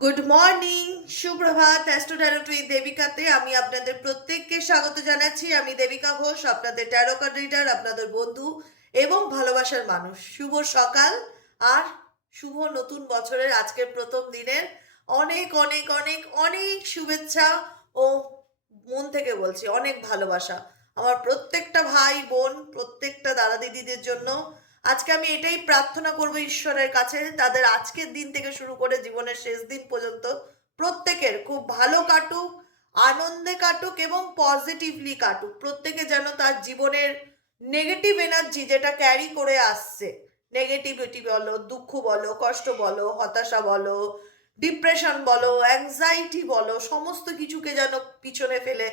Good morning, সুপ্রভাত। Astro tarot with দেবিকাতে আমি আপনাদের প্রত্যেককে স্বাগত জানাচ্ছি। আমি দেবিকা ঘোষ, আপনাদের ট্যারো কার্ড রিডার, আপনাদের বন্ধু এবং ভালোবাসার মানুষ। শুভ সকাল আর শুভ নতুন বছরের আজকের প্রথম দিনের অনেক অনেক অনেক অনেক শুভেচ্ছা ও মন থেকে বলছি অনেক ভালোবাসা আমার প্রত্যেকটা ভাই বোন, প্রত্যেকটা দাদা দিদিদের জন্য। আজকে আমি এটাই প্রার্থনা করব ঈশ্বরের কাছে, তাদের আজকের দিন থেকে শুরু করে জীবনের শেষ দিন পর্যন্ত প্রত্যেকের খুব ভালো কাটুক, আনন্দে কাটুক এবং পজিটিভলি কাটুক। প্রত্যেকে যেন তার জীবনের নেগেটিভ এনার্জি যেটা ক্যারি করে আসছে, নেগেটিভিটি বলো, দুঃখ বলো, কষ্ট বলো, হতাশা বলো, ডিপ্রেশন বলো, অ্যাংজাইটি বলো, সমস্ত কিছুকে যেন পিছনে ফেলে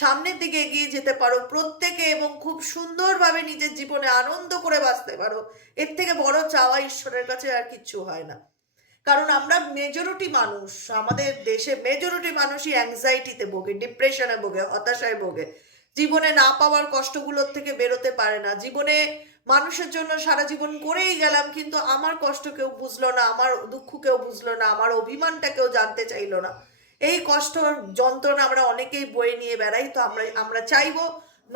সামনের দিকে এগিয়ে যেতে পারো প্রত্যেকে, এবং খুব সুন্দরভাবে নিজের জীবনে আনন্দ করে বাঁচতে পারো। এর থেকে বড় চাওয়া ঈশ্বরের কাছে আর কিচ্ছু হয় না। কারণ আমরা মেজরিটি মানুষ, আমাদের দেশে মেজরিটি মানুষই অ্যাংজাইটিতে ভোগে, ডিপ্রেশনে ভোগে, হতাশায় ভোগে, জীবনে না পাওয়ার কষ্টগুলোর থেকে বেরোতে পারে না। জীবনে মানুষের জন্য সারা জীবন করেই গেলাম, কিন্তু আমার কষ্ট কেউ বুঝলো না, আমার দুঃখ কেউ বুঝলো না, আমার অভিমানটা কেউ জানতে চাইলো না। এই কষ্ট যন্ত্রণা আমরা অনেকেই বয়ে নিয়ে বেড়াই। তো আমরা আমরা চাইবো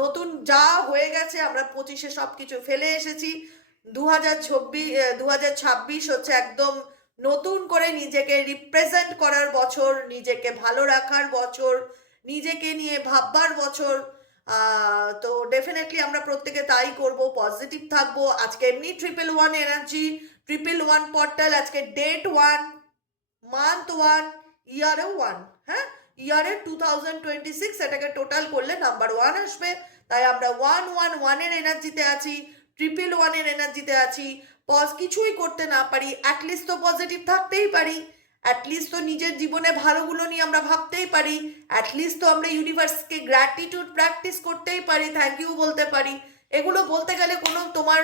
নতুন যা হয়ে গেছে, আমরা 25-এ সব কিছু ফেলে এসেছি। 2026 হচ্ছে একদম নতুন করে নিজেকে রিপ্রেজেন্ট করার বছর, নিজেকে ভালো রাখার বছর, নিজেকে নিয়ে ভাববার বছর। তো ডেফিনেটলি আমরা প্রত্যেকে তাই করব, পজিটিভ থাকবো। আজকে এমনি 111 এনার্জি, 111 পোর্টাল, আজকে ডেট 1, মান্থ 1, ইয়ারে 1। হ্যাঁ, ইয়ারে 2026, এটাকে টোটাল করলে নাম্বার 1 আসবে। তাই আমরা 111 এর এনার্জিতে আছি, 111 এর এনার্জিতে আছি। কিছুই করতে না পারি, অ্যাটলিস্ট তো পজিটিভ থাকতেই পারি, অ্যাটলিস্ট তো নিজের জীবনে ভালোগুলো নিয়ে আমরা ভাবতেই পারি, অ্যাটলিস্ট তো আমরা ইউনিভার্সকে গ্র্যাটিটিউড প্র্যাকটিস করতেই পারি, থ্যাংক ইউ বলতে পারি। এগুলো বলতে গেলে তোমার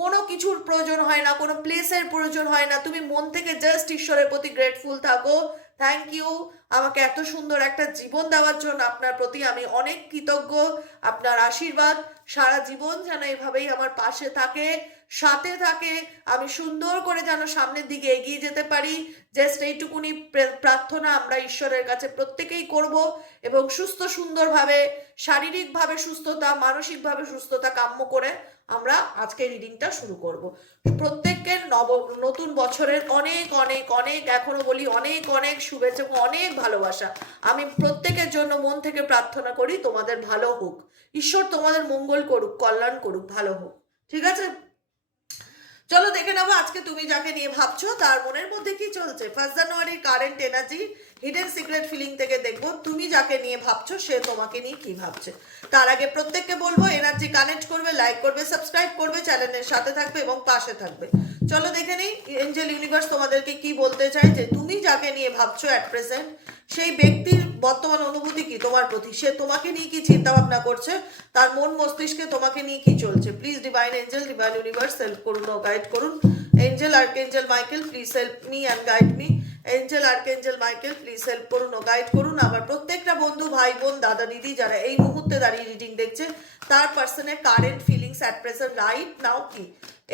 কোনো কিছুর প্রয়োজন হয় না, কোনো প্লেসের প্রয়োজন হয় না। তুমি মন থেকে জাস্ট ঈশ্বরের প্রতি গ্রেটফুল থাকো, থ্যাংক ইউ আমাকে এত সুন্দর একটা জীবন দেওয়ার জন্য। আপনার প্রতি আমি অনেক কৃতজ্ঞ। আপনার আশীর্বাদ সারা জীবন যেন এভাবেই আমার পাশে থাকে, সাথে থাকে, আমি সুন্দর করে যেন সামনের দিকে এগিয়ে যেতে পারি। জাস্ট এইটুকুনি প্রার্থনা আমরা ঈশ্বরের কাছে প্রত্যেকেই করব, এবং সুস্থ সুন্দরভাবে, শারীরিকভাবে সুস্থতা, মানসিকভাবে সুস্থতা কাম্য করে আমরা আজকে রিডিংটা শুরু করব। প্রত্যেকের নতুন বছরের অনেক অনেক অনেক, এখনো বলি অনেক অনেক শুভেচ্ছা এবং অনেক ভালোবাসা। আমি প্রত্যেকের জন্য মন থেকে প্রার্থনা করি তোমাদের ভালো হোক, ঈশ্বর তোমাদের মঙ্গল করুক, কল্যাণ করুক, ভালো হোক। ঠিক আছে, চলো দেখে নেবো আজকে তুমি যাকে নিয়ে ভাবছো তার মনের মধ্যে কি চলছে। 1 জানুয়ারির current energy, hidden secret feeling থেকে দেখবো তুমি যাকে নিয়ে ভাবছো সে তোমাকে নিয়ে কি ভাবছে। তার আগে প্রত্যেককে বলবো এনার্জি কানেক্ট করবে, লাইক করবে, সাবস্ক্রাইব করবে, চ্যানেলের সাথে থাকবে এবং পাশে থাকবে। চলো দেখে নেই এঞ্জেল ইউনিভার্স তোমাদেরকে কি বলতে চাই, যে তুমি যাকে নিয়ে ভাবছো অ্যাট প্রেজেন্ট সেই ব্যক্তির বর্তমান অনুভূতি কি তোমার প্রতি, সে তোমাকে নিয়ে কি চিন্তা ভাবনা করছে, তার মন মস্তিষ্কে তোমাকে নিয়ে কি চলছে। Please divine angel, divine universe help করুন ও গাইড করুন। Angel archangel Michael please help me and guide me. Angel archangel Michael please help করুন ও গাইড করুন আমার প্রত্যেকটা বন্ধু, ভাই বোন, দাদা দিদি যারা এই মুহূর্তে দাঁড়িয়ে রিডিং দেখছে, তার পার্সনের current feelings at present right now কি।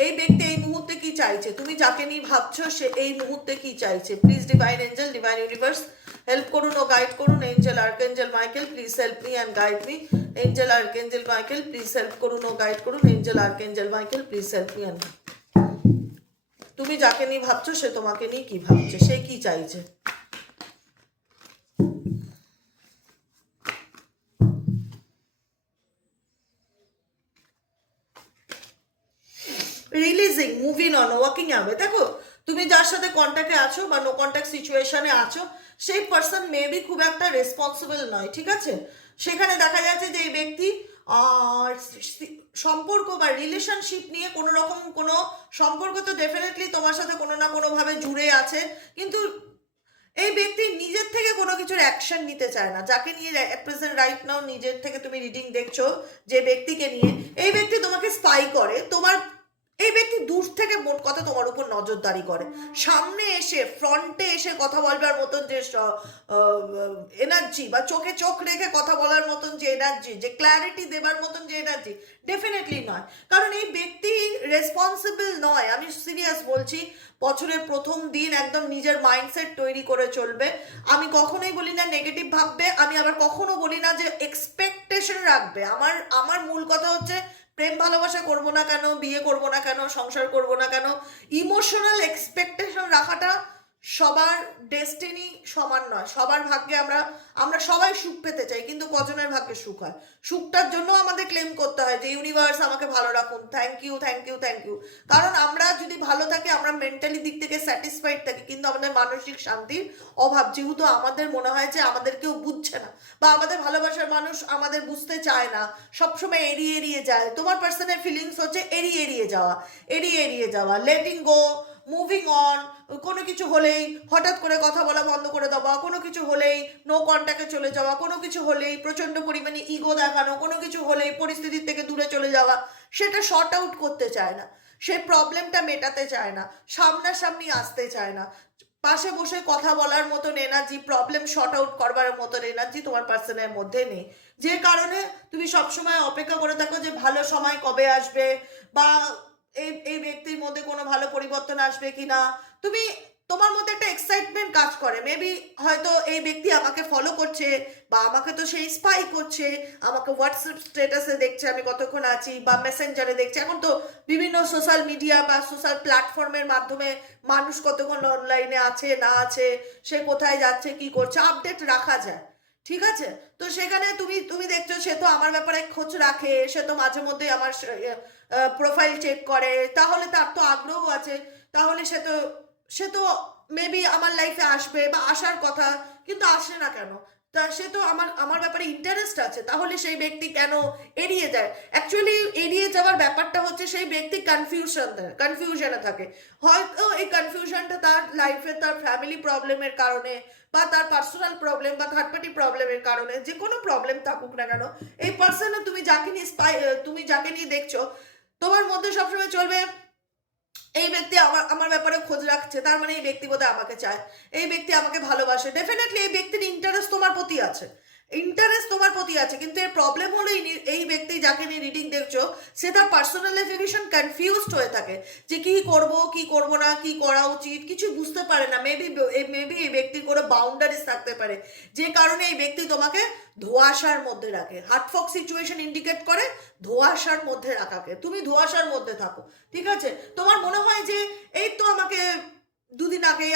এই ব্যক্তি এই মুহূর্তে কি চাইছে, তুমি যাকে নিয়ে ভাবছো সে এই মুহূর্তে কি চাইছে। Please divine angel, divine universe help করুন ও গাইড করুন। Angel archangel Michael please help me and guide me. Angel archangel Michael please help করুন ও গাইড করুন। Angel archangel Michael please help me and. তুমি যাকে নিয়ে ভাবছো সে তোমাকে নিয়ে কি ভাবছে, সে কি চাইছে। Releasing, moving on, walking away. দেখো তুমি যার সাথে কন্ট্যাক্টে আছো বা নো কন্ট্যাক্ট সিচুয়েশনে আছো, সেই পার্সন মেবি খুব একটা রেসপন্সিবল নয়। ঠিক আছে, সেখানে দেখা যাচ্ছে যে এই ব্যক্তি সম্পর্ক বা রিলেশনশিপ নিয়ে কোনো রকম কোনো সম্পর্ক তো ডেফিনেটলি তোমার সাথে কোনো না কোনোভাবে জুড়ে আছে, কিন্তু এই ব্যক্তি নিজের থেকে কোনো কিছুর অ্যাকশন নিতে চায় না। যাকে নিয়ে প্রেজেন্ট রাইট নাও নিজের থেকে তুমি রিডিং দেখছো, যে ব্যক্তিকে নিয়ে, এই ব্যক্তি তোমাকে স্পাই করে, তোমার এই ব্যক্তি দূর থেকে মোট কথা তোমার উপর নজরদারি করে, সামনে এসে ফ্রন্টে এসে কথা বলবার মতন যে এনার্জি বা চোখে চোখ রেখে কথা বলার মতন যে এনার্জি, যে ক্ল্যারিটি দেবার মতন যে এনার্জি, ডেফিনেটলি নয়। কারণ এই ব্যক্তি রেসপন্সিবল নয়, আমি সিরিয়াস বলছি। বছরের প্রথম দিন একদম নিজের মাইন্ডসেট তৈরি করে চলবে। আমি কখনোই বলি না নেগেটিভ ভাববে, আমি আবার কখনো বলি না যে এক্সপেকটেশন রাখবে। আমার আমার মূল কথা হচ্ছে প্রেম ভালোবাসা করবো না কেন, বিয়ে করবো না কেন, সংসার করবো না কেন, ইমোশনাল এক্সপেকটেশন রাখাটা সবার ডেস্টিনি সমান নয়। সবার ভাগ্যে আমরা আমরা সবাই সুখ পেতে চাই, কিন্তু কজনের ভাগ্যে সুখ হয়? সুখটার জন্য আমাদের ক্লেম করতে হয় যে ইউনিভার্স আমাকে ভালো রাখুন, thank you thank you thank you. কারণ আমরা যদি ভালো থাকি, আমরা মেন্টালি দিক থেকে স্যাটিসফাইড থাকি, কিন্তু আমাদের মানসিক শান্তির অভাব, যেহেতু আমাদের মনে হয় যে আমাদের কেউ বুঝছে না, বা আমাদের ভালোবাসার মানুষ আমাদের বুঝতে চায় না, সবসময় এড়িয়ে এড়িয়ে যায়। তোমার পার্সনের ফিলিংস হচ্ছে এড়িয়ে এড়িয়ে যাওয়া, এড়িয়ে এড়িয়ে যাওয়া, লেটিং গো, মুভিং অন। কোনো কিছু হলেই হঠাৎ করে কথা বলা বন্ধ করে দেওয়া, কোনো কিছু হলেই নো কন্ট্যাক্টে চলে যাওয়া, কোনো কিছু হলেই প্রচণ্ড পরিমাণে ইগো দেখানো, কোনো কিছু হলেই পরিস্থিতির থেকে দূরে চলে যাওয়া, সেটা শর্ট আউট করতে চায় না, সে প্রবলেমটা মেটাতে চায় না, সামনাসামনি আসতে চায় না। পাশে বসে কথা বলার মতন এনার্জি, প্রবলেম শর্ট আউট করবার মতন এনার্জি তোমার পার্সনের মধ্যে নেই। যে কারণে তুমি সবসময় অপেক্ষা করে থাকো যে ভালো সময় কবে আসবে, বা এই এই ব্যক্তির মধ্যে কোনো ভালো পরিবর্তন আসবে কিনা। তুমি, তোমার মধ্যে একটা এক্সাইটমেন্ট কাজ করে, মেবি হয়তো এই ব্যক্তি আমাকে ফলো করছে, বা আমাকে তো সেই স্পাই করছে, আমাকে হোয়াটসঅ্যাপ স্ট্যাটাসে দেখছে আমি কতক্ষণ আছি, বা মেসেঞ্জারে দেখছে। এখন তো বিভিন্ন সোশ্যাল মিডিয়া বা সোশ্যাল প্ল্যাটফর্মের মাধ্যমে মানুষ কতক্ষণ অনলাইনে আছে না আছে, সে কোথায় যাচ্ছে কি করছে, আপডেট রাখা যায়। ঠিক আছে, তো সেখানে তুমি তুমি দেখছো সে তো আমার ব্যাপারে খোঁজ রাখে, সে তো মাঝে মধ্যে আমার প্রোফাইল চেক করে, তাহলে তার তো আগ্রহ আছে, তাহলে সে তো মেবি আমার লাইফে আসবে বা আসার কথা, কিন্তু আসে না কেন? তা সে তো আমার আমার ব্যাপারে ইন্টারেস্ট আছে, তাহলে সেই ব্যক্তি কেন এড়িয়ে যায়? অ্যাকচুয়ালি এড়িয়ে যাওয়ার ব্যাপারটা হচ্ছে সেই ব্যক্তি কনফিউশনে থাকে। হয়তো এই কনফিউশনটা তার লাইফে তার ফ্যামিলি প্রবলেমের কারণে, বা তার পার্সোনাল প্রবলেম, বা থার্ড পার্টি প্রবলেমের কারণে, যে কোনো প্রবলেম থাকুক না কেন, এই পার্সনে তুমি যাকে নিয়ে দেখছো, তোমার মধ্যে সবসময় চলবে এই ব্যক্তি আমার আমার ব্যাপারে খোঁজ রাখছে, তার মানে এই ব্যক্তি বোধহয় আমাকে চায়, এই ব্যক্তি আমাকে ভালোবাসে। ডেফিনেটলি এই ব্যক্তির ইন্টারেস্ট তোমার প্রতি আছে, ইন্টারেস্ট তোমার প্রতি আছে, কিন্তু এর প্রবলেম হলো এই ব্যক্তি যাকে নিয়ে রিডিং দেখছো, সে তার পার্সোনাল লাইফে ভীষণ কনফিউজড হয়ে থাকে যে কি করব না, কি করা উচিত, কিছু বুঝতে পারে না। মেবি এই ব্যক্তির কোনো বাউন্ডারিজ থাকতে পারে, যে কারণে এই ব্যক্তি তোমাকে ধোঁয়াশার মধ্যে রাখে। হার্টফক সিচুয়েশন ইন্ডিকেট করে ধোঁয়াশার মধ্যে রাখাকে, তুমি ধোঁয়াশার মধ্যে থাকো। ঠিক আছে, তোমার মনে হয় যে এই তো আমাকে দুদিন আগে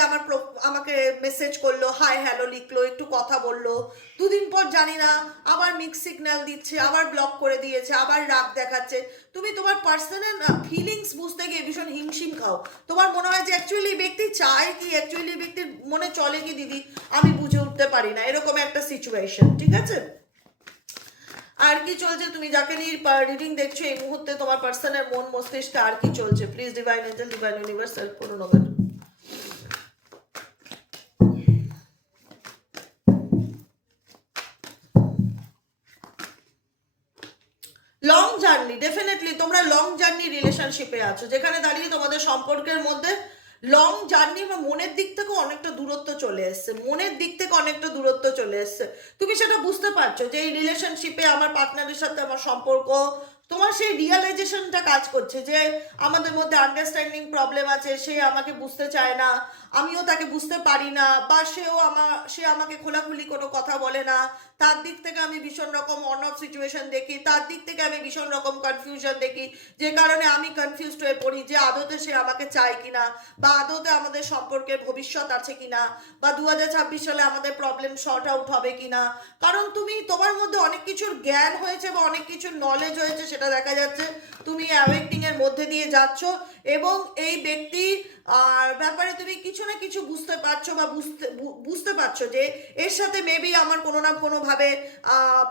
আমাকে মেসেজ করলো, হাই হ্যালো লিখলো, একটু কথা বললো, দুদিন পর জানি না আবার মিক্স সিগন্যাল দিচ্ছে, আবার ব্লক করে দিয়েছে, আবার রাগ দেখাচ্ছে। তুমি তোমার পার্সোনাল ফিলিংস বুঝতে গিয়ে ভীষণ হিমশিম খাও। তোমার মনে হয় যে অ্যাকচুয়ালি ব্যক্তি চায় কি, অ্যাকচুয়ালি ব্যক্তির মনে চলে কি দিদি, আমি বুঝে উঠতে পারি না, এরকম একটা সিচুয়েশন। ঠিক আছে, আর কি চলছে? তুমি যাকে নিয়ে রিডিং দেখছো এই মুহূর্তে, তোমার পার্সনের মন মস্তিষ্কে আর কি চলছে? Please divine angel, divine universe help করুন ওদের। লং জার্নি, ডেফিনেটলি তোমরা লং জার্নি রিলেশনশিপে আছো, যেখানে দাঁড়িয়ে তোমাদের সম্পর্কের মধ্যে লং জার্নি বা মনের দিক থেকে অনেকটা দূরত্ব চলে এসছে, মনের দিক থেকে অনেকটা দূরত্ব চলে এসছে। তুমি সেটা বুঝতে পারছো যে এই রিলেশনশিপে আমার পার্টনারের সাথে আমার সম্পর্ক, তোমার সেই রিয়ালাইজেশনটা কাজ করছে যে আমাদের মধ্যে আন্ডারস্ট্যান্ডিং প্রবলেম আছে, সে আমাকে বুঝতে চায় না, আমিও তাকে বুঝতে পারি না, বা সে আমাকে খোলাখুলি কোনো কথা বলে না, তার দিক থেকে আমি ভীষণ রকম অন অফ সিচুয়েশন দেখি, তার দিক থেকে আমি ভীষণ রকম কনফিউশন দেখি, যে কারণে আমি কনফিউজড হয়ে পড়ি যে আদতে সে আমাকে চায় কিনা, বা আদতে আমাদের সম্পর্কের ভবিষ্যৎ আছে কিনা, বা 2026 সালে আমাদের প্রবলেম শর্ট আউট হবে কিনা। কারণ তোমার মধ্যে অনেক কিছুর জ্ঞান হয়েছে বা অনেক কিছুর নলেজ হয়েছে, সেটা দেখা যাচ্ছে তুমি অ্যাওয়েকনিং এর মধ্যে দিয়ে যাচ্ছ, এবং এই ব্যক্তি আর ব্যাপারে তুমি কিছু না কিছু বুঝতে পারছো, বা বুঝতে পারছো যে এর সাথে মেবি আমার কোনো না কোনো ভাবে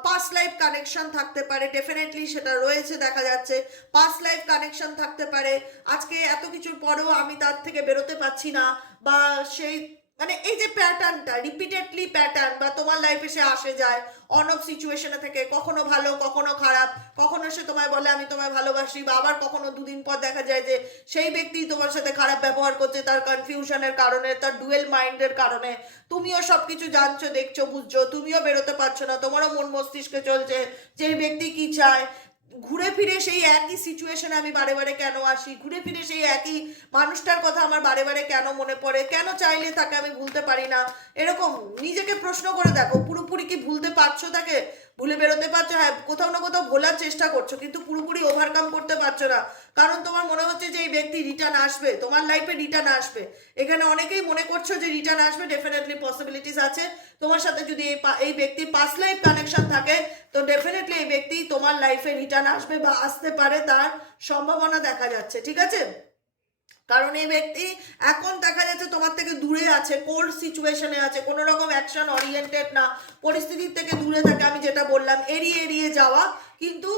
পাস্ট লাইফ কানেকশন থাকতে পারে। ডেফিনেটলি সেটা রয়েছে, দেখা যাচ্ছে পাস্ট লাইফ কানেকশন থাকতে পারে। আজকে এত কিছুর পরেও আমি তার থেকে বেরোতে পারছি না, বা সেই মানে এই যে প্যাটার্নটা রিপিটেডলি প্যাটার্ন, বা তোমার লাইফে সে আসে যায় অন অফ সিচুয়েশনে থেকে, কখনো ভালো কখনো খারাপ, কখনো সে তোমায় বলে আমি তোমায় ভালোবাসি, বা আবার কখনো দুদিন পর দেখা যায় যে সেই ব্যক্তি তোমার সাথে খারাপ ব্যবহার করছে তার কনফিউশনের কারণে, তার ডুয়েল মাইন্ডের কারণে। তুমিও সব কিছু জানছো, দেখছো, বুঝছো, তুমিও বেরোতে পারছো না, তোমারও মন মস্তিষ্কে চলছে যে এই ব্যক্তি কি চায়, ঘুরে ফিরে সেই একই সিচুয়েশনে আমি বারে বারে কেন আসি, ঘুরে ফিরে সেই একই মানুষটার কথা আমার বারে বারে কেন মনে পড়ে, কেন চাইলে তাকে আমি ভুলতে পারি না। এরকম নিজেকে প্রশ্ন করে দেখো, পুরোপুরি কি ভুলতে পারছো তাকে, ভুলে বেরোতে পারছো? হ্যাঁ, কোথাও না কোথাও ভোলার চেষ্টা করছো, কিন্তু পুরোপুরি ওভারকাম করতে পারছো না, কারণ তোমার মনে হচ্ছে যে এই ব্যক্তি রিটার্ন আসবে, তোমার লাইফে রিটার্ন আসবে। এখানে অনেকেই মনে করছো যে রিটার্ন আসবে, ডেফিনেটলি পসিবিলিটিস আছে। তোমার সাথে যদি এই ব্যক্তির পাস্ট লাইফ কানেকশন থাকে, তো ডেফিনেটলি এই ব্যক্তি তোমার লাইফে রিটার্ন আসবে বা আসতে পারে, তার সম্ভাবনা দেখা যাচ্ছে, ঠিক আছে? কারণ এই ব্যক্তি এখন দেখা যাচ্ছে তোমার থেকে দূরে আছে, কোল্ড সিচুয়েশনে আছে, কোনো রকম অ্যাকশন ওরিয়েন্টেড না, পরিস্থিতির থেকে দূরে থাকে, আমি যেটা বললাম এড়িয়ে এড়িয়ে যাওয়া। কিন্তু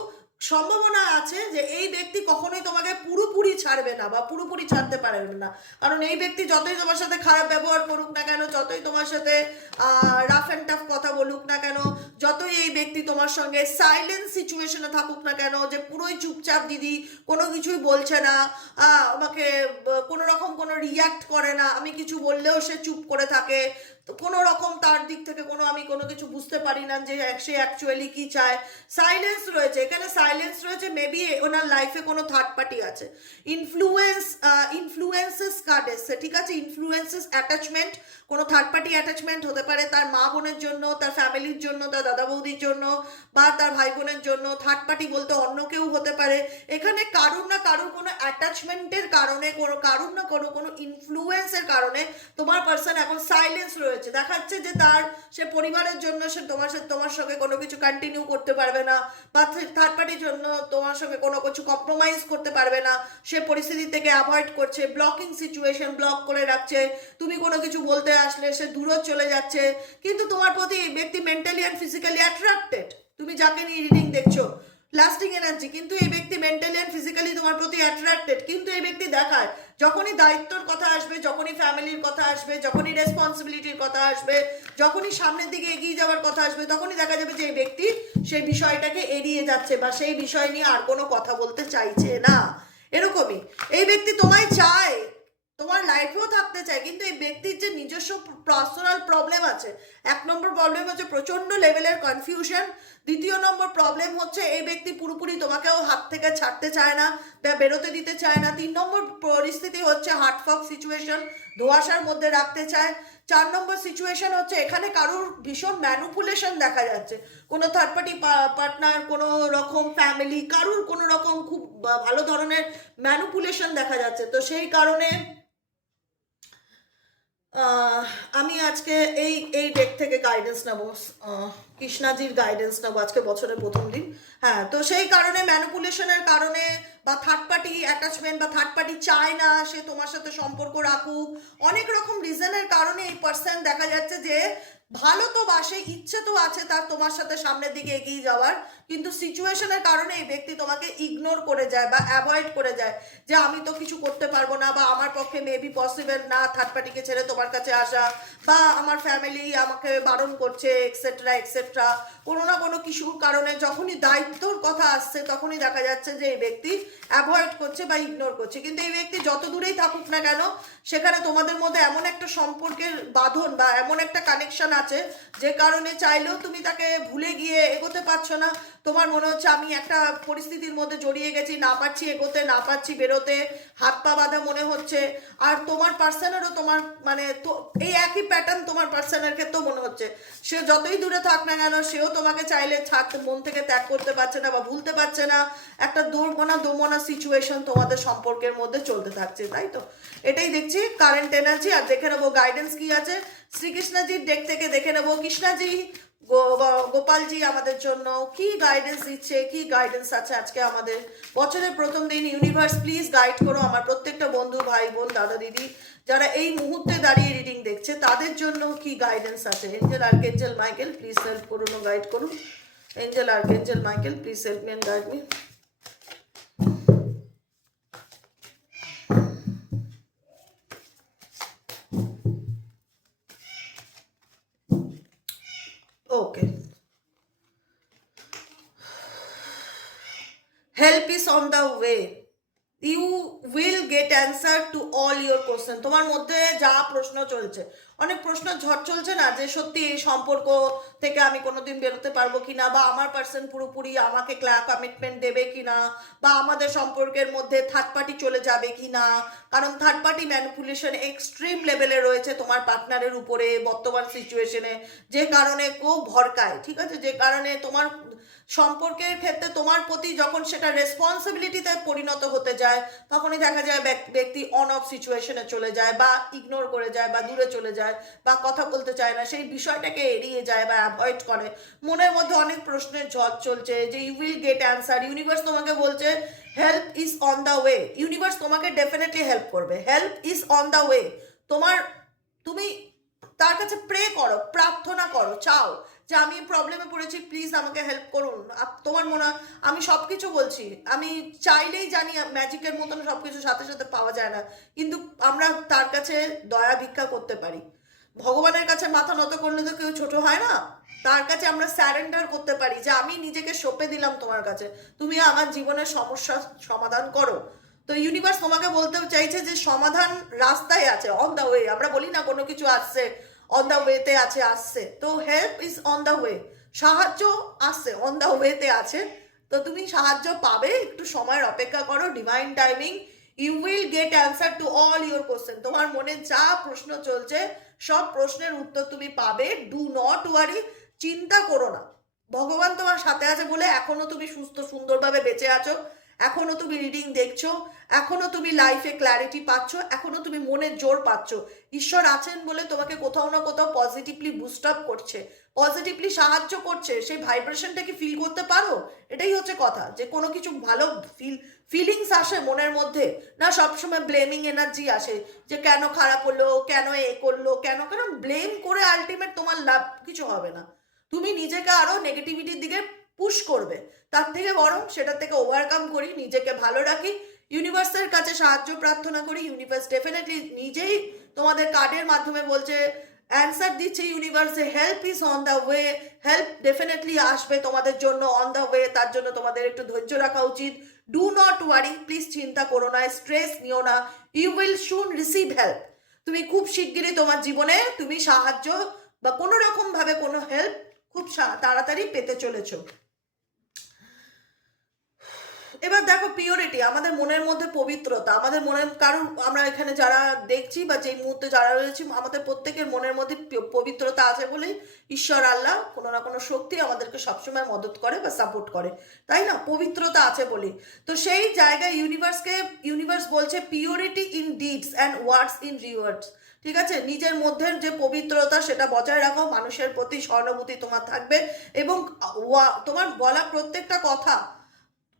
সম্ভাবনা আছে যে এই ব্যক্তি কখনোই তোমাকে পুরোপুরি ছাড়বে না বা পুরোপুরি ছাড়তে পারবে না, কারণ এই ব্যক্তি যতই তোমার সাথে খারাপ ব্যবহার করুক না কেন, যতই তোমার সাথে রাফ অ্যান্ড টাফ কথা বলুক না কেন, যতই এই ব্যক্তি তোমার সঙ্গে সাইলেন্ট সিচুয়েশনে থাকুক না কেন, যে পুরোই চুপচাপ দিদি, কোনো কিছুই বলছে না, আমাকে কোনো রকম কোনো রিয়াক্ট করে না, আমি কিছু বললেও সে চুপ করে থাকে, তো কোনো রকম তার দিক থেকে কোনো আমি কোনো কিছু বুঝতে পারি না যে সে অ্যাকচুয়ালি কি চায়, সাইলেন্স রয়েছে এখানে, সাইলেন্স রয়েছে। মেবি ওনার লাইফে কোনো থার্ড পার্টি আছে, ইনফ্লুয়েন্সেস কার্ড এসছে, ঠিক আছে? ইনফ্লুয়েন্সেস অ্যাটাচমেন্ট, কোনো থার্ড পার্টি অ্যাটাচমেন্ট হতে পারে, তার মা বোনের জন্য, তার ফ্যামিলির জন্য, তার দাদা বৌদির জন্য, বা তার ভাই বোনের জন্য। থার্ড পার্টি বলতে অন্য কেউ হতে পারে। এখানে কারুর না কারুর কোনো অ্যাটাচমেন্টের কারণে, কারুর না কোনো ইনফ্লুয়েন্সের কারণে তোমার পার্সন এখন সাইলেন্স রয়েছে। দেখাচ্ছে যে তার সে পরিবারের জন্য সে তোমার সঙ্গে কোনো কিছু কন্টিনিউ করতে পারবে না, বা থার্ড পার্টির জন্য তোমার সঙ্গে কোনো কিছু কম্প্রোমাইজ করতে পারবে না, সে পরিস্থিতি থেকে অ্যাভয়েড করছে, ব্লকিং সিচুয়েশন, ব্লক করে রাখছে, তুমি কোনো কিছু বলতে আসলে সে দূরে চলে যাচ্ছে। কিন্তু তোমার প্রতি ব্যক্তি মেন্টালি অ্যান্ড ফিজিক্যালি অ্যাট্রাক্টেড, তুমি যাকে নিয়ে রিডিং দেখছো, লাস্টিং এনার্জি, কিন্তু এই ব্যক্তি মেন্টালি অ্যান্ড ফিজিক্যালি তোমার প্রতি অ্যাট্রাক্টেড। কিন্তু এই ব্যক্তি দেখায় যখনই দায়িত্বর কথা আসবে, যখনই ফ্যামিলির কথা আসবে, যখনই রেসপন্সিবিলিটির কথা আসবে, যখনই সামনের দিকে এগিয়ে যাওয়ার কথা আসবে, তখনই দেখা যাবে যে এই ব্যক্তি সেই বিষয়টাকে এড়িয়ে যাচ্ছে বা সেই বিষয় নিয়ে আর কোনো কথা বলতে চাইছে না। এরকমই এই ব্যক্তি তোমায় চায়, তোমার লাইফেও থাকতে চায়, কিন্তু এই ব্যক্তির যে নিজস্ব পার্সোনাল প্রবলেম আছে। এক নম্বর প্রবলেম হচ্ছে প্রচণ্ড লেভেলের কনফিউশন। দ্বিতীয় নম্বর প্রবলেম হচ্ছে এই ব্যক্তি পুরোপুরি তোমাকেও হাত থেকে ছাড়তে চায় না বা বেরোতে দিতে চায় না। 3 নম্বর পরিস্থিতি হচ্ছে হার্টফক সিচুয়েশন, ধোঁয়াশার মধ্যে রাখতে চায়। 4 নম্বর সিচুয়েশন হচ্ছে এখানে কারোর ভীষণ ম্যানুপুলেশন দেখা যাচ্ছে, কোনো থার্ড পার্টি পার্টনার, কোনো রকম ফ্যামিলি, কারোর কোনো রকম খুব ভালো ধরনের ম্যানুপুলেশন দেখা যাচ্ছে। তো সেই কারণে আমি আজকে এই এই ডেক থেকে গাইডেন্স নেবো, কৃষ্ণাজির গাইডেন্স নেবো আজকে, বছরের প্রথম দিন। হ্যাঁ, তো সেই কারণে ম্যানিপুলেশনের কারণে বা থার্ড পার্টি অ্যাটাচমেন্ট বা থার্ড পার্টি চায় না সে তোমার সাথে সম্পর্ক রাখুক, অনেক রকম রিজনের কারণে এই পার্সন দেখা যাচ্ছে যে ভালো তো বাসে, ইচ্ছে তো আছে তার তোমার সাথে সামনের দিকে এগিয়ে যাওয়ার, কিন্তু সিচুয়েশনের কারণে এই ব্যক্তি তোমাকে ইগনোর করে যায় বা অ্যাভয়েড করে যায়, যে আমি তো কিছু করতে পারবো না, বা আমার পক্ষে মেবি পসিবল না থার্ড পার্টিকে ছেড়ে তোমার কাছে আসা, বা আমার ফ্যামিলি আমাকে বারণ করছে, এক্সেট্রা এক্সেট্রা। কোনো না কোনো কিছুর কারণে যখনই দায়িত্বর কথা আসছে তখনই দেখা যাচ্ছে যে এই ব্যক্তি অ্যাভয়েড করছে বা ইগনোর করছে। কিন্তু এই ব্যক্তি যত দূরেই থাকুক না কেন, সেখানে তোমাদের মধ্যে এমন একটা সম্পর্কের বাঁধন বা এমন একটা কানেকশন আছে যে কারণে চাইলেও তুমি তাকে ভুলে গিয়ে এগোতে পারছো না। তোমার মনে হচ্ছে আমি একটা পরিস্থিতির মধ্যে জড়িয়ে গেছি, না পারছি এগোতে, না পারছি বেরোতে, হাত পা বাঁধা মনে হচ্ছে। আর তোমার পার্সনেরও তোমার মানে তো এই একই প্যাটার্ন তোমার পার্সনের ক্ষেত্রেও মনে হচ্ছে, সে যতই দূরে থাক না কেন সেও তোমাকে চাইলে ছাড়তে, মন থেকে ত্যাগ করতে পারছে না বা ভুলতে পারছে না। একটা দোমনা সিচুয়েশন তোমাদের সম্পর্কের মধ্যে চলতে থাকছে, তাই তো? এটাই দেখছি কারেন্ট এনার্জি। আর দেখে নেবো গাইডেন্স কি আছে শ্রীকৃষ্ণজির ডেক থেকে, দেখে নেবো কৃষ্ণাজি গোপালজি আমাদের জন্য কি গাইডেন্স দিচ্ছে, কি গাইডেন্স আছে আজকে আমাদের বছরের প্রথম দিন। ইউনিভার্স প্লিজ গাইড করো আমার প্রত্যেকটা বন্ধু, ভাই বোন, দাদা দিদি যারা এই মুহূর্তে দাঁড়িয়ে রিডিং দেখছে, তাদের জন্য কি গাইডেন্স আছে। Angel archangel Michael please help করুন ও গাইড করুন। Angel archangel Michael please help me and guide me. On the way, you will get answer to all your question. তোমার মধ্যে যা প্রশ্ন চলছে, অনেক প্রশ্ন ঝড় চলছে না, যে সত্যি এই সম্পর্ক থেকে আমি কোনোদিন বেরোতে পারবো কিনা, বা আমার পার্সন পুরোপুরি আমাকে কমিটমেন্ট দেবে কিনা, বা আমাদের সম্পর্কের মধ্যে থার্ড পার্টি চলে যাবে কিনা, কারণ থার্ড পার্টি ম্যানিপুলেশন এক্সট্রিম লেভেলে রয়েছে তোমার পার্টনারের উপরে বর্তমান সিচুয়েশনে, যে কারণে কেউ ভরকায়, ঠিক আছে, যে কারণে তোমার সম্পর্কের ক্ষেত্রে তোমার প্রতি যখন সেটা রেসপন্সিবিলিটিতে পরিণত হতে যায়, তখনই দেখা যায় ব্যক্তি অন অফ সিচুয়েশনে চলে যায়, বা ইগনোর করে যায়, বা দূরে চলে যায়, বা কথা বলতে চায় না, সেই বিষয়টাকে এড়িয়ে যায় বা অ্যাভয়েড করে। মনের মধ্যে অনেক প্রশ্নের ঝড় চলছে, যে you will get answer. Universe তোমাকে বলছে help is on the way. Universe তোমাকে ডেফিনেটলি হেল্প করবে, help is on the way. তুমি তার কাছে প্রে করো, প্রার্থনা করো, চাও যে আমি প্রবলেমে পড়েছি, প্লিজ আমাকে হেল্প করুন। তোমার মনে হয় আমি সব কিছু বলছি, আমি চাইলেই জানি ম্যাজিকের মতন সব কিছু সাথে সাথে পাওয়া যায় না, কিন্তু আমরা তার কাছে দয়া ভিক্ষা করতে পারি। ভগবানের কাছে মাথা নত করলে তো কেউ ছোট হয় না, তার কাছে আমরা স্যারেন্ডার করতে পারি যে আমি নিজেকে সঁপে দিলাম তোমার কাছে, তুমি আমার জীবনের সমস্যা সমাধান করো। তো ইউনিভার্স তোমাকে বলতে চাইছে যে সমাধান রাস্তায় আছে, অন দ্য ওয়ে। আমরা বলি না কোনো কিছু আসছে, অন দ্য ওয়েতে আছে, আসছে। তো help is on the way, সাহায্য আসছে, অন দ্য ওয়েতে আছে। তো তুমি সাহায্য পাবে, একটু সময়ের অপেক্ষা করো, divine timing. You will get answer to all your question. তোমার মনে যা প্রশ্ন চলছে সব প্রশ্নের উত্তর তুমি পাবে। ডু নট ওয়ারি, চিন্তা করো না, ভগবান তোমার সাথে আছে বলে এখনো তুমি সুস্থ সুন্দরভাবে বেঁচে আছো, এখনো তুমি রিডিং দেখছো, এখনো তুমি লাইফে ক্ল্যারিটি পাচ্ছ, এখনো তুমি মনের জোর পাচ্ছ। ঈশ্বর আছেন বলে তোমাকে কোথাও না কোথাও পজিটিভলি বুস্ট আপ করছে, পজিটিভলি সাহায্য করছে। সেই ভাইব্রেশনটাকে ফিল করতে পারো? এটাই হচ্ছে কথা, যে কোনো কিছু ভালো ফিলিংস আসে মনের মধ্যে না, সবসময় ব্লেমিং এনার্জি আসে, যে কেন খারাপ হলো, কেন এ করলো, কেন, কারণ ব্লেম করে আলটিমেট তোমার লাভ কিছু হবে না, তুমি নিজেকে আরো নেগেটিভিটির দিকে পুশ করবে। তার থেকে বরং সেটা থেকে ওভারকাম করি, নিজেকে ভালো রাখি, ইউনিভার্সের কাছে সাহায্য প্রার্থনা করি। ইউনিভার্স ডেফিনেটলি নিজেই তোমাদের কার্ডের মাধ্যমে বলছে, অ্যান্সার দিচ্ছে ইউনিভার্সে, help is on the way. Help definitely আসবে তোমাদের জন্য অন দ্য ওয়ে। তার জন্য তোমাদের একটু ধৈর্য রাখা উচিত। ডু নট ওয়ারি, প্লিজ চিন্তা করো না, স্ট্রেস নিও না, you will soon receive help. তুমি খুব শিগগিরই তোমার জীবনে তুমি সাহায্য বা কোনো রকম ভাবে কোনো হেল্প খুব তাড়াতাড়ি পেতে চলেছো। এবার দেখো পিওরিটি, আমাদের মনের মধ্যে পবিত্রতা, আমাদের মনের, কারণ আমরা এখানে যারা দেখছি বা যে মুহূর্তে যারা রয়েছি, আমাদের প্রত্যেকের মনের মধ্যে পবিত্রতা আছে বলেই ঈশ্বর আল্লাহ কোনো না কোনো শক্তি আমাদেরকে সবসময় মদত করে বা সাপোর্ট করে, তাই না? পবিত্রতা আছে বলি। তো সেই জায়গায় ইউনিভার্স বলছে purity in deeds and words in rewards. ঠিক আছে, নিজের মধ্যে যে পবিত্রতা সেটা বজায় রাখো, মানুষের প্রতি সহানুভূতি তোমার থাকবে, এবং তোমার বলা প্রত্যেকটা কথা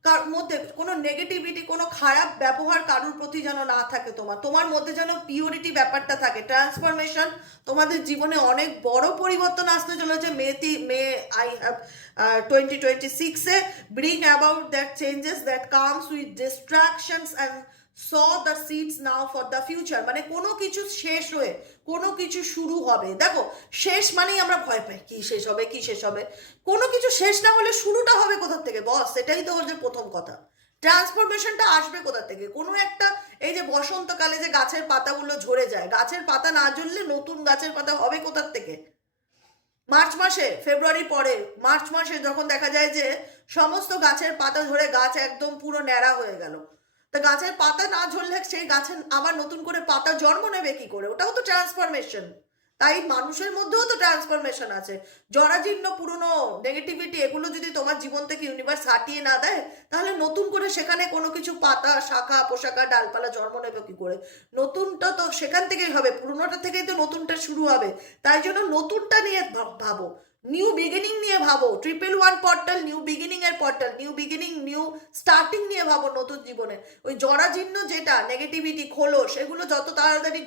কার মধ্যে কোনো নেগেটিভিটি, কোনো খারাপ ব্যবহার কারোর প্রতি যেন না থাকে, তোমার মধ্যে যেন পিওরিটি ব্যাপারটা থাকে। ট্রান্সফরমেশন তোমাদের জীবনে অনেক বড় পরিবর্তন আসতে চলেছে। মে আই হ্যাভ 2026-এ bring about that changes that comes with destructions and saw the seeds now for the future। মানে কোনো কিছু শেষ হয়ে কোনো কিছু শুরু হবে। দেখো শেষ মানেই আমরা ভয় পাই, কি শেষ হবে, কি শেষ হবে। কোনো কিছু শেষ না হলে শুরুটা হবে কোথা থেকে বস? সেটাই তো হচ্ছে প্রথম কথা। ট্রান্সফরমেশনটা আসবে কোথা থেকে? কোনো একটা, এই যে বসন্তকালে যে গাছের পাতাগুলো ঝরে যায়, গাছের পাতা না ঝরলে নতুন গাছের পাতা হবে কোথা থেকে? মার্চ মাসে, ফেব্রুয়ারি পরে মার্চ মাসে যখন দেখা যায় যে সমস্ত গাছের পাতা ঝরে গাছ একদম পুরো ন্যাড়া হয়ে গেল, তা গাছের পাতা না ঝরলে সেই গাছে আবার নতুন করে পাতা জন্ম নেবে কি করে? ওটাও তো ট্রান্সফরমেশন। তাই মানুষের মধ্যেও তো ট্রান্সফরমেশন আছে। জরাজীর্ণ পুরনো নেগেটিভিটি এগুলো যদি তোমার জীবন থেকে ইউনিভার্স হাটিয়ে না দেয়, তাহলে নতুন করে সেখানে কোনো কিছু পাতা, শাখা পোশাকা, ডালপালা জন্ম নেবে কি করে? নতুনটা তো সেখান থেকেই হবে, পুরনোটা থেকেই তো নতুনটা শুরু হবে। তাই জন্য নতুনটা নিয়ে ভাবো, নিউ বিগিনিং নিয়ে ভাবো। 111 পোর্টাল, নিউ বিগিনিং এর portal, new beginning, new starting নিয়ে ভাবো নতুন জীবনে। ওই জরাজীর্ণ যেটা নেগেটিভিটি খোলো, সেগুলো যত তাড়াতাড়ি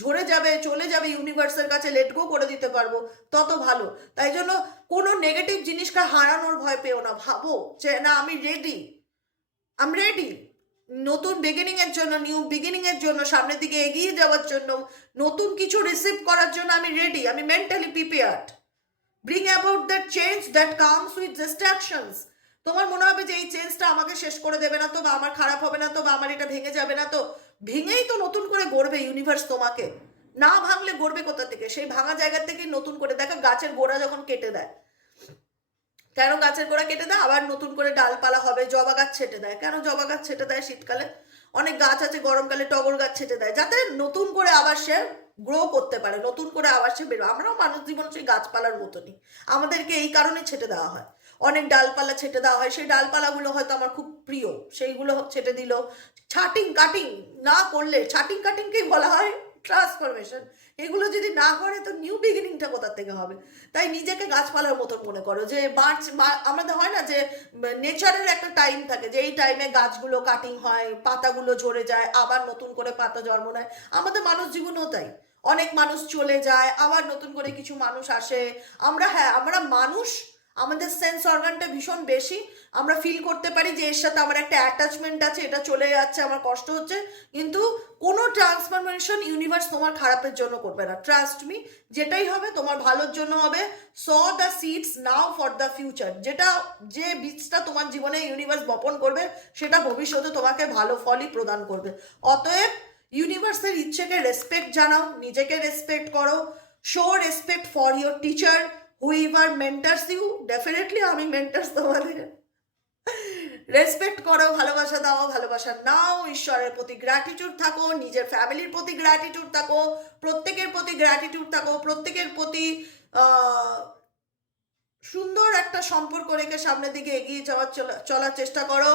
ঝরে যাবে, চলে যাবে, ইউনিভার্সের কাছে লেট গো করে দিতে পারবো, তত ভালো। তাই জন্য কোনো নেগেটিভ জিনিসকে হারানোর ভয় পেও না, ভাবো যে না আমি রেডি, নতুন বিগিনিং এর জন্য, নিউ বিগিনিং এর জন্য, সামনের দিকে এগিয়ে যাওয়ার জন্য, নতুন কিছু রিসিভ করার জন্য আমি রেডি, আমি mentally prepared. Bring about the change that comes with distractions. তোমার মনে হবে যে এই চেঞ্জটা আমাকে শেষ করে দেবে না তো, বা আমার খারাপ হবে না তো, বা আমার এটা ভেঙে যাবে না তো, ভেঙেই তো নতুন করে গড়বে ইউনিভার্স তোমাকে। না ভাঙলে গড়বে কোথা থেকে? সেই ভাঙা জায়গা থেকেই নতুন করে, দেখো গাছের গোড়া যখন কেটে দেয়, কেন গাছের গোড়া কেটে দেয়? আবার নতুন করে ডালপালা হবে। জবা গাছ ছেটে দেয়, কেন জবা গাছ ছেটে দেয় শীতকালে? অনেক গাছ আছে গরমকালে টগর গাছ ছেটে দেয়, যাতে নতুন করে আবার সে গ্রো করতে পারে, নতুন করে আবার সে বেরো। আমরাও মানুষ জীবন সেই গাছপালার মতনই, আমাদেরকে এই কারণে ছেটে দেওয়া হয়। অনেক ডালপালা ছেটে দেওয়া হয়, সেই ডালপালাগুলো হয়তো আমার খুব প্রিয়, সেইগুলো ছেটে দিল। ছাটিং কাটিং না করলে, ছাটিং কাটিংকেই বলা হয় ট্রান্সফরমেশন। এগুলো যদি না করে তো নিউ বিগিনিংটা কোথা থেকে হবে? তাই নিজেকে গাছপালার মতন মনে করো, যে আমাদের হয় না যে নেচারের একটা টাইম থাকে, যে এই টাইমে গাছগুলো কাটিং হয়, পাতাগুলো ঝরে যায়, আবার নতুন করে পাতা জন্ম নেয়। আমাদের মানুষ জীবনেও তাই, অনেক মানুষ চলে যায়, আবার নতুন করে কিছু মানুষ আসে। আমরা মানুষ, আমাদের সেন্স অর্গানটা ভীষণ বেশি, আমরা ফিল করতে পারি যে এর সাথে আমার একটা অ্যাটাচমেন্ট আছে, এটা চলে যাচ্ছে, আমার কষ্ট হচ্ছে। কিন্তু কোনো ট্রান্সফরমেশন ইউনিভার্স তোমার খারাপের জন্য করবে না, ট্রাস্ট মি। যেটাই হবে তোমার ভালোর জন্য হবে। So the seeds now for the future, যে বীজটা তোমার জীবনে ইউনিভার্স বপন করবে, সেটা ভবিষ্যতে তোমাকে ভালো ফলই প্রদান করবে। অতএব ইউনিভার্সের ইচ্ছেকে রেসপেক্ট জানাও, নিজেকে রেসপেক্ট করো। Show respect for your teacher whoever mentors you. Definitely আমি মেন্টার্স তোমাদের। রেসপেক্ট করো, ভালোবাসা দাও, ভালোবাসা নাও, ঈশ্বরের প্রতি গ্র্যাটিটিউড থাকো, নিজের ফ্যামিলির প্রতি গ্র্যাটিটিউড থাকো, প্রত্যেকের প্রতি গ্র্যাটিটিউড থাকো, প্রত্যেকের প্রতি সুন্দর একটা সম্পর্ক রেখে সামনের দিকে এগিয়ে চলার চেষ্টা করো।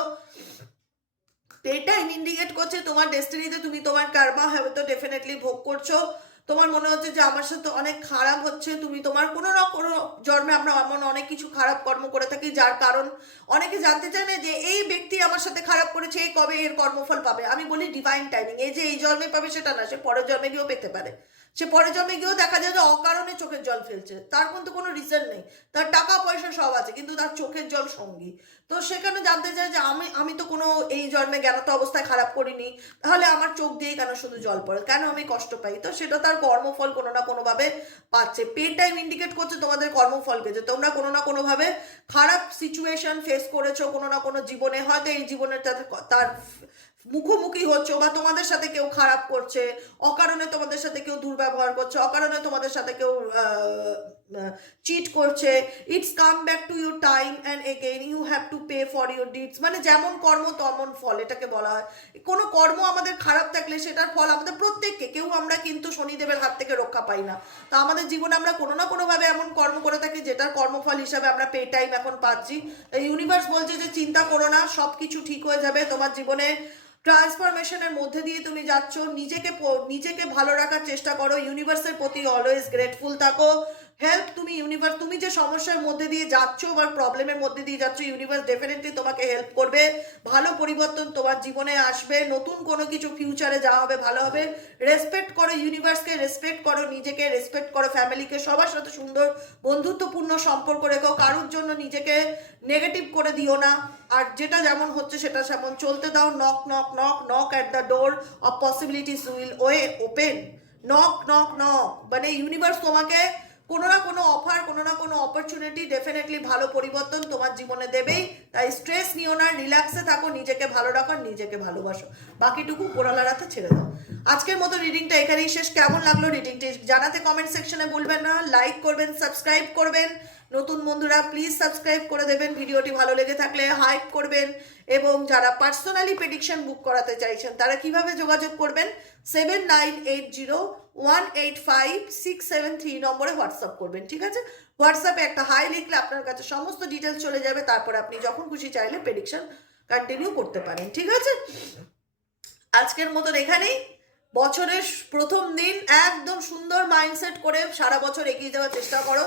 এটা ইন্ডিকেট করছে তোমার ডেস্টিনিতে তুমি তোমার কার্মা হয়তো ডেফিনেটলি ভোগ করছো। তোমার মনে হচ্ছে যে আমার সাথে অনেক খারাপ হচ্ছে, তুমি তোমার কোনো না কোনো জন্মে, আমরা এমন অনেক কিছু খারাপ কর্ম করে থাকি, যার কারণ অনেকে জানতে চায় না যে এই ব্যক্তি আমার সাথে খারাপ করেছে, এই কবে এর কর্মফল পাবে। আমি বলি ডিভাইন টাইমিং, এই যে এই জন্মে পাবে সেটা না, সে পরের জন্মে গিয়েও পেতে পারে। সে পরের জন্মে গিয়েও দেখা যায় যে অকারণে চোখের জল ফেলছে, তার কিন্তু কোনো রিজন নেই, তার টাকা পয়সা সব আছে, কিন্তু তার চোখের জল সঙ্গী। তো সেখানে জানতে চায় যে আমি তো কোনো এই জন্মে জ্ঞানত অবস্থায় খারাপ করিনি, তাহলে আমার চোখ দিয়েই কেন শুধু জল পড়ে, কেন আমি কষ্ট পাই? তো সেটা তার কর্মফল কোনো না কোনোভাবে পাচ্ছে। পে টাইম ইন্ডিকেট করছে তোমাদের কর্মফলকে, যে তোমরা কোনো না কোনোভাবে খারাপ সিচুয়েশন ফেস করেছো কোনো না কোনো জীবনে, হয়তো এই জীবনের তার মুখোমুখি হচ্ছে, বা তোমাদের সাথে কেউ খারাপ করছে, অকারণে তোমাদের সাথে কেউ দুর্ব্যবহার করছে, অকারণে তোমাদের সাথে কেউ চিট করছে। It's come back to your time and again you have to pay for your deeds. মানে যেমন কর্ম তেমন ফল, এটাকে বলা হয়। কোনো কর্ম আমাদের খারাপ থাকলে সেটার ফল আমাদের প্রত্যেককে, কেউ আমরা কিন্তু শনিদেবের হাত থেকে রক্ষা পাই না। তো আমাদের জীবনে আমরা কোনো না কোনোভাবে এমন কর্ম করে থাকি যেটার কর্মফল হিসাবে আমরা পে টাইম এখন পাচ্ছি। ইউনিভার্স বলছে যে চিন্তা করো না, সব কিছু ঠিক হয়ে যাবে। তোমার জীবনে ট্রান্সফরমেশনের মধ্যে দিয়ে তুমি যাচ্ছ, নিজেকে ভালো রাখার চেষ্টা করো, ইউনিভার্সের প্রতি অলওয়েজ গ্রেটফুল থাকো। হেল্প তুমি ইউনিভার্স, তুমি যে সমস্যার মধ্যে দিয়ে যাচ্ছ বা প্রবলেমের মধ্যে দিয়ে যাচ্ছ, ইউনিভার্স ডেফিনেটলি তোমাকে হেল্প করবে। ভালো পরিবর্তন তোমার জীবনে আসবে, নতুন কোনো কিছু ফিউচারে যাওয়া হবে, ভালো হবে। রেসপেক্ট করো ইউনিভার্সকে, রেসপেক্ট করো নিজেকে, রেসপেক্ট করো ফ্যামিলিকে, সবার সাথে সুন্দর বন্ধুত্বপূর্ণ সম্পর্ক রেখো, কারোর জন্য নিজেকে নেগেটিভ করে দিও না। আর যেটা যেমন হচ্ছে সেটা সেমন চলতে দাও। Knock knock knock knock at the door of possibilities will open. Knock knock knock, মানে ইউনিভার্স তোমাকে কোনো না কোনো অফার, কোনো না কোনো অপরচুনিটি, ডেফিনেটলি ভালো পরিবর্তন তোমার জীবনে দেবেই। তাই স্ট্রেস নিও না, রিল্যাক্সে থাকো, নিজেকে ভালো রাখো, নিজেকে ভালোবাসো, বাকিটুকু উপরওয়ালার হাতে ছেড়ে দাও। আজকের মতো রিডিংটা এখানেই শেষ। কেমন লাগলো রিডিংটি জানাতে কমেন্ট সেকশনে ভুলবেন না। লাইক করবেন, সাবস্ক্রাইব করবেন, নতুন বন্ধুরা প্লিজ সাবস্ক্রাইব করে দেবেন। ভিডিওটি ভালো লেগে থাকলে হাইপ করবেন। এবং যারা পার্সোনালি প্রেডিকশন বুক করাতে চাইছেন তারা কিভাবে যোগাযোগ করবেন? 7980185673 নম্বরে হোয়াটসঅ্যাপ করবেন, ঠিক আছে? হোয়াটসঅ্যাপে একটা হাই লিখলে আপনার কাছে সমস্ত ডিটেলস চলে যাবে, তারপর আপনি যখন খুশি চাইলে প্রেডিকশন কন্টিনিউ করতে পারেন, ঠিক আছে? আজকের মতন এখানেই। বছরের প্রথম দিন একদম সুন্দর মাইন্ডসেট করে সারা বছর এগিয়ে যাওয়ার চেষ্টা করো।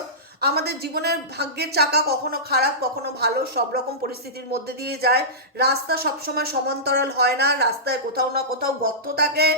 আমাদের জীবনের ভাগ্যের চাকা কখনো খারাপ কখনো ভালো, সব রকম পরিস্থিতির মধ্যে দিয়ে যায়। রাস্তা সবসময় সমান্তরাল হয় না, রাস্তায় কোথাও না কোথাও গর্ত থাকে,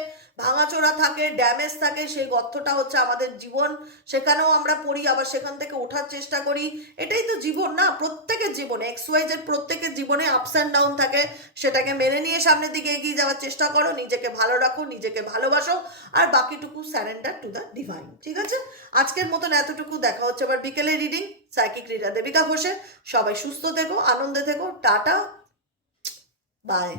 ভাঙাচোরা থাকে, ড্যামেজ থাকে। সেই গর্তটা হচ্ছে আমাদের জীবন, সেখানেও আমরা পড়ি, আবার সেখান থেকে ওঠার চেষ্টা করি। এটাই তো জীবন না? প্রত্যেকের জীবনে XYZ প্রত্যেকের জীবনে আপস অ্যান্ড ডাউন থাকে, সেটাকে মেনে নিয়ে সামনের দিকে এগিয়ে যাওয়ার চেষ্টা করো, নিজেকে ভালো রাখো, নিজেকে ভালোবাসো, আর বাকিটুকু স্যারেন্ডার টু দ্য ডিভাইন। ঠিক আছে, আজকের মতন এতটুকু। দেখা হচ্ছে আবার বিকেলে রিডিং, সাইকিক রিডার দেবিকা ঘোষে। সবাই সুস্থ থেকো, আনন্দে থেকো, টাটা, বাই।